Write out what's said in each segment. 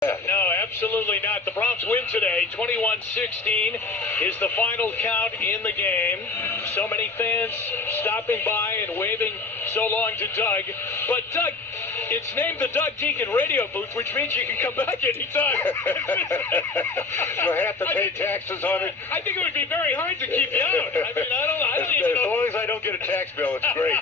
No, absolutely not. The Browns win today. 21-16 is the final count in the game. So many fans stopping by and waving so long to Doug. But Doug, it's named the Doug Diekens radio booth, which means you can come back anytime. Do I have to pay taxes on it? I think it would be very hard to keep you out. I mean, I don't even know. As long as I don't get a tax bill, it's great.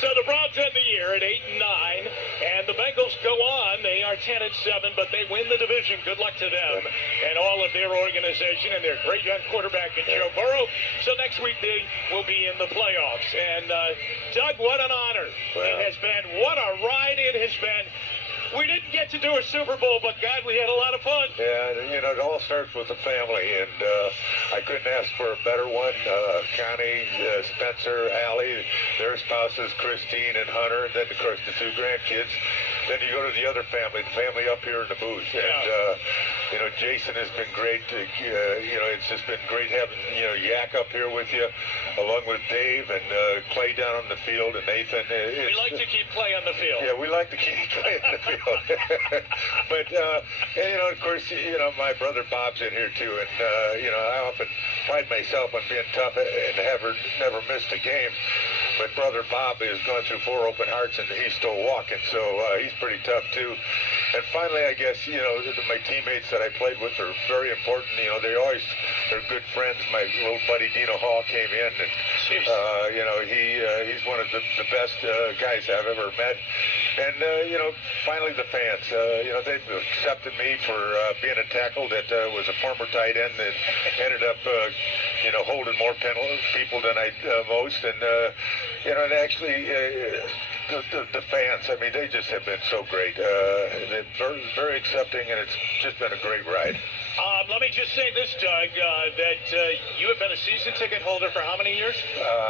So the Browns end the year at 8-9, and the Bengals go on. They are 10-7, but they win the division. Good luck to them and all of their organization and their great young quarterback in Joe Burrow. So next week they will be in the playoffs. And Doug, what an honor it has been. What a ride it has been. We didn't get to do a Super Bowl, but God, we had a lot of fun. Yeah, you know, it all starts with the family, and I couldn't ask for a better one. Connie, Spencer, Allie, their spouses, Christine and Hunter, and then, of course, the two grandkids. Then you go to the other family, the family up here in the booth. Yeah. And, you know, Jason has been great. You know, it's just been great having, you know, Yak up here with you, along with Dave and Clay down on the field, and Nathan. We like to keep Clay on the field. Yeah, we like to keep Clay on the field. But, and, you know, of course, you know, my brother Bob's in here, too. And, you know, I often pride myself on being tough and never missed a game. But brother Bob has gone through 4 open hearts, and he's still walking, so he's pretty tough, too. And finally, I guess, you know, my teammates that I played with are very important. You know, they're good friends. My little buddy Dino Hall came in, and, you know, he's one of the best guys I've ever met. And, you know, finally the fans, you know, they've accepted me for being a tackle that was a former tight end that ended up, you know, holding more people than I most. And, you know, and actually, the fans, I mean, they just have been so great. They're very, very accepting, and it's just been a great ride. Let me just say this, Doug, that you have been a season ticket holder for how many years?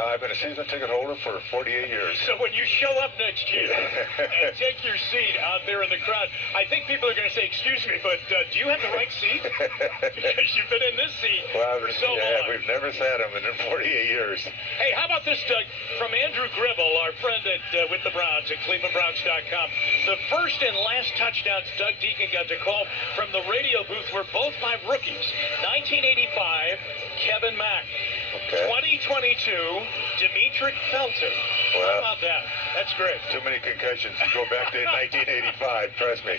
I've been a season ticket holder for 48 years. So when you show up next year and take your seat out there in the crowd, I think people are going to say, excuse me, but do you have the right seat? Because you've been in this seat for so long. We've never sat them in 48 years. Hey, how about this, Doug? From Andrew Gribble, our friend with the Browns at ClevelandBrowns.com. The first and last touchdowns Doug Diekens got to call from the radio booth were both by rookies. 1985, Kevin Mack. Okay. 2022, Demetric Felton. Well, how about that? That's great. Too many concussions to go back to 1985, trust me.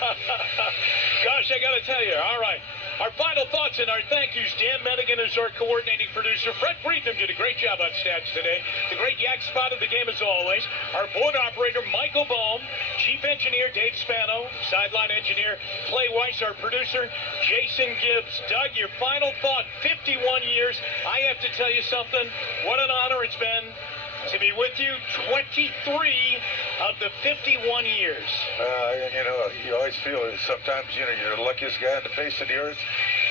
Gosh, I got to tell you, all right. Our final thoughts and our thank yous. Dan Medigan is our coordinating producer. Fred Breatham did a great job on stats today. The great Yak spot of the game as always. Our board operator, Michael Bohm. Chief engineer, Dave Spano. Sideline engineer, Clay Weiss. Our producer, Jason Gibbs. Doug, your final thought, 51 years. I have to tell you something. What an honor it's been to be with you 23 of the 51 years. You know, you always feel sometimes, you know, you're the luckiest guy on the face of the earth.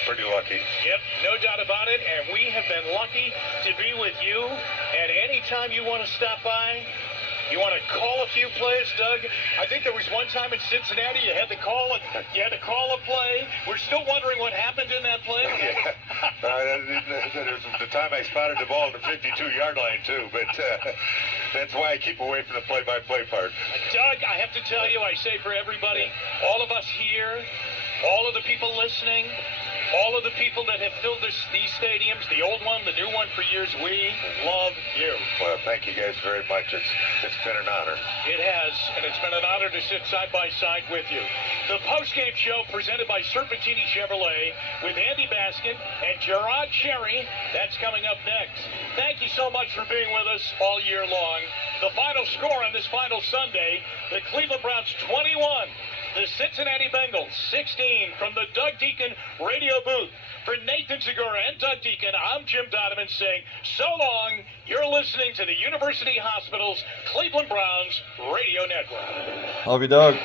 Pretty lucky. Yep, no doubt about it. And we have been lucky to be with you. And anytime you want to stop by, you want to call a few plays, Doug? I think there was one time in Cincinnati you had to call a play. We're still wondering what happened in that play. Yeah. There's the time I spotted the ball at the 52-yard line, too. But that's why I keep away from the play-by-play part. Doug, I have to tell you, I say for everybody, all of us here, all of the people listening, all of the people that have filled these stadiums, the old one, the new one for years, we love you. Well, thank you guys very much. It's been an honor. It has, and it's been an honor to sit side by side with you. The postgame show presented by Serpentini Chevrolet with Andy Baskin and Gerard Cherry. That's coming up next. Thank you so much for being with us all year long. The final score on this final Sunday, the Cleveland Browns 21. The Cincinnati Bengals, 16 from the Doug Diekens radio booth. For Nathan Segura and Doug Diekens, I'm Jim Donovan saying so long. You're listening to the University Hospital's Cleveland Browns Radio Network. Love you, Doug.